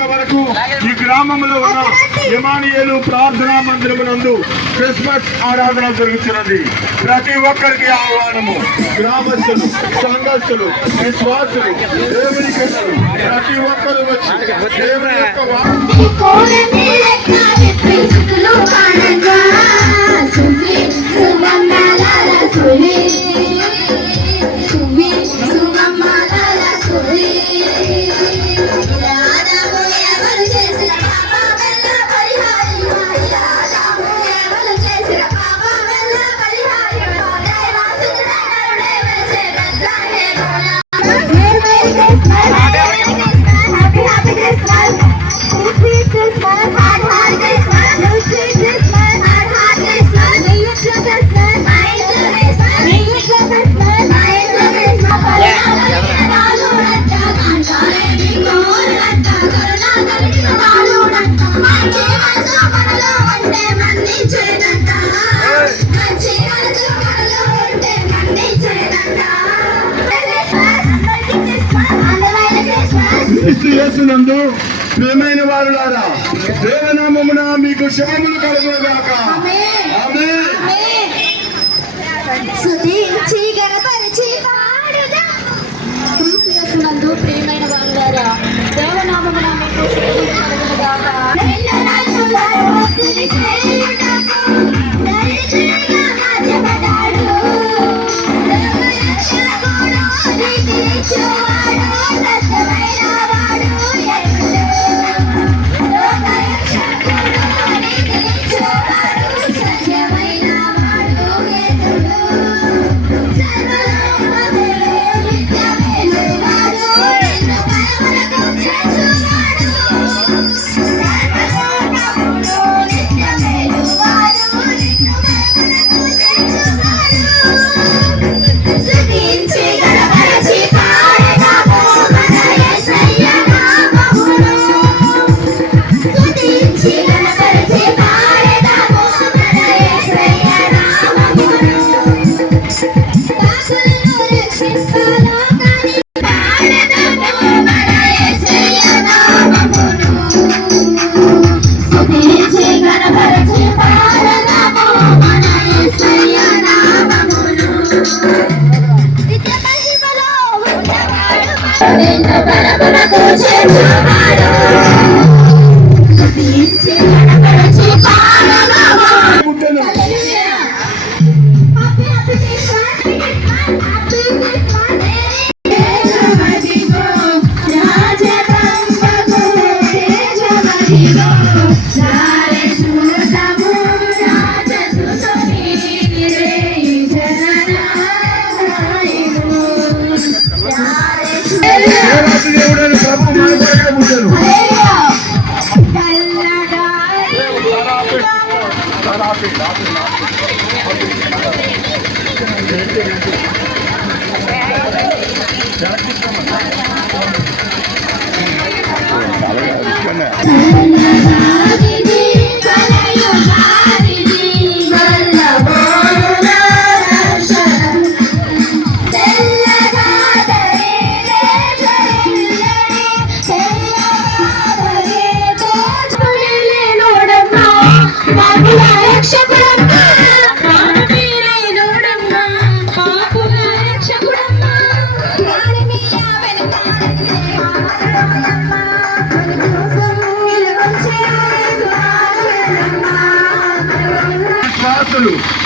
గంటల వరకు ఈ గ్రామంలో ఉన్న ఇమానియేలు ప్రార్థనా మందిరమునందు క్రిస్మస్ ఆరాధన జరుగుతున్నది. ప్రతి ఒక్కరికి ఆహ్వానము. గ్రామస్తులు, సంఘస్థులు, విశ్వాసులు, దేవుని పిల్లలు ప్రతి ఒక్కరు వచ్చి దేవుని యొక్క యేసునందు ప్రియమైన వారులారా, దేవనామమున మీకు శుభములు కలుగుగాక. ఆమేన్. స్తుతించి గణపరిచి పాడుదా. యేసునందు ప్రియమైన వారులారా, దేవనామమున మీకు శుభములు కలుగుగాక.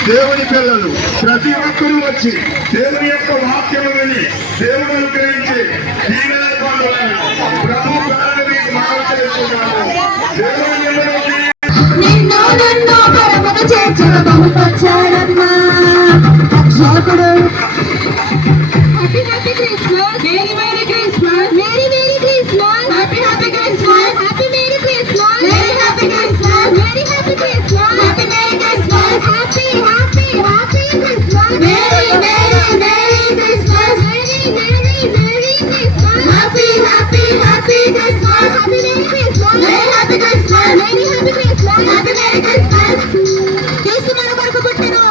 దేవుని పిల్లలు ప్రతి ఒక్కరూ వచ్చి దేవుని యొక్క వాక్యము విని దేవుని అనుగ్రహించి ప్రభు మీకు మనవి చేస్తున్నాను. క్రీస్తు మన కొరకు పుట్టెను.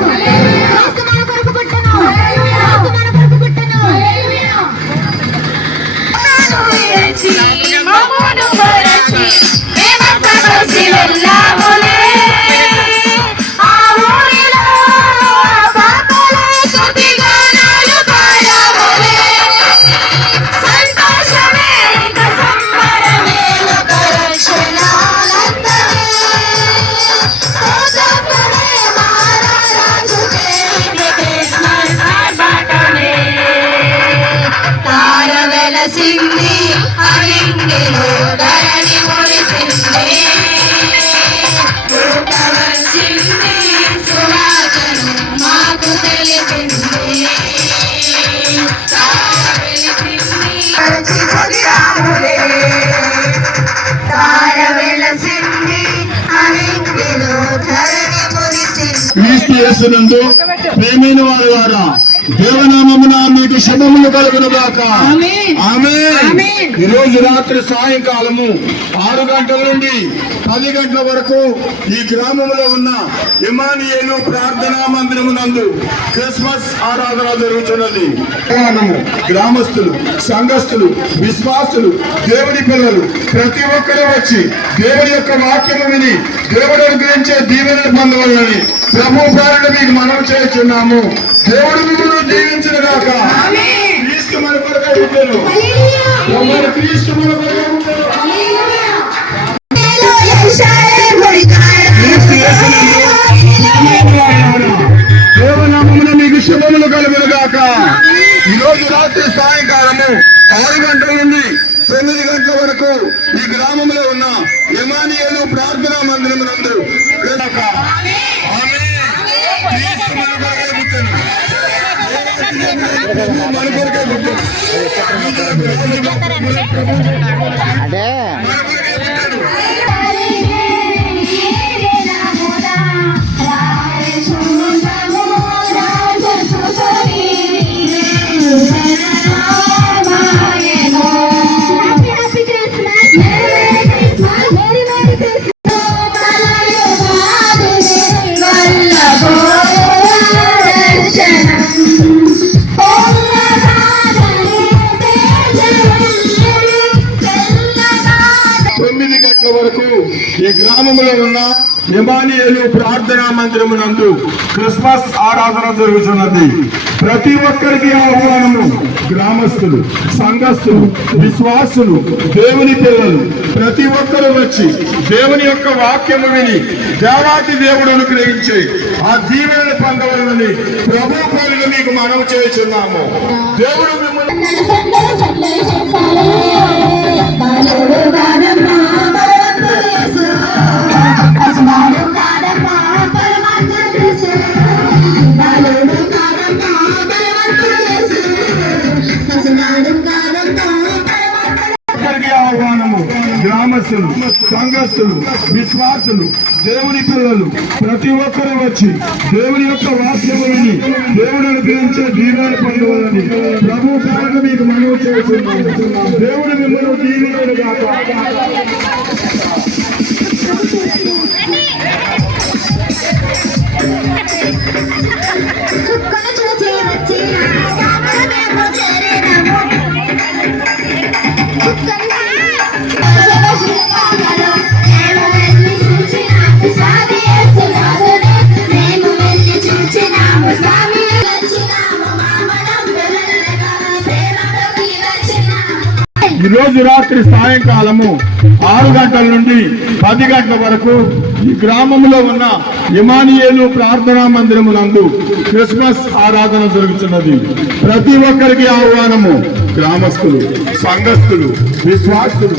క్రీస్తు యేసునందు ప్రేమైన వారి ద్వారా దేవనామమున మీకు శుభములు కలుగును గాక. ఆమేన్. ఈ రోజు రాత్రి సాయంకాలము 6 గంటల నుండి 10 గంటల వరకు ఈ గ్రామంలో ఉన్న ఇమానియేలు ప్రార్థనా మందిరమునందు క్రిస్మస్ ఆరాధన జరుగుతున్నది. గ్రామస్తులు, సంఘస్థులు, విశ్వాసులు, దేవుడి పిల్లలు ప్రతి ఒక్కరూ వచ్చి దేవుడి యొక్క వాక్యము విని దేవుడు అనుగ్రహించే దీవెనలు పొందవాలని ప్రభు పేరున మీకు మనవి చేస్తున్నాము. దేవుడు మిమ్మల్ని దీవించును గాక. క్రీస్తు మన కొరకై పుట్టెను. క్రీస్తు మన కొరకై పుట్టెను. దేవనామమున మీకు శుభములు కలుగును గాక. ఈ రోజు రాత్రి సాయంకాలము 6 గంటల నుండి 9 గంటల వరకు ఈ గ్రామంలో ఉన్న ఇమానియేలు ప్రార్థనా మందిరమునందు అదే వరకు ఈ గ్రామంలో ఉన్న ఇమానియేలు ప్రార్థనా మందిరమునందు క్రిస్మస్ ఆరాధన జరుగుతున్నది. ప్రతి ఒక్కరికి ఆహ్వానము. గ్రామస్తులు, సంఘస్థులు, విశ్వాసులు, దేవుని పిల్లలు ప్రతి ఒక్కరూ వచ్చి దేవుని యొక్క వాక్యము విని దేవాతి దేవుడు అనుగ్రహించి ఆ దీవెనలు పొందవాలని ప్రభు పేరున మీకు మనవి చేస్తున్నాము. దేవుడు మిమ్మల్ని ఆహ్వానము. గ్రామస్తులు, సంఘస్థులు, విశ్వాసులు, దేవుని పిల్లలు ప్రతి ఒక్కరూ వచ్చి దేవుని యొక్క వాక్యము విని దేవుడు అనుగ్రహించే దీవెనలు పొందవాలని ప్రభు పేరున మీకు మనవి చేస్తున్నాము. దేవుడు మిమ్మల్ని దీవెనలు గాక. ఈ రోజు రాత్రి సాయంకాలము 6 గంటల నుండి 10 గంటల వరకు ఈ గ్రామంలో ఉన్న ఇమానియేలు ప్రార్థనా మందిరమునందు క్రిస్మస్ ఆరాధన జరుగుతున్నది. ప్రతి ఒక్కరికి ఆహ్వానము. గ్రామస్తులు, సంఘస్థులు, విశ్వాసులు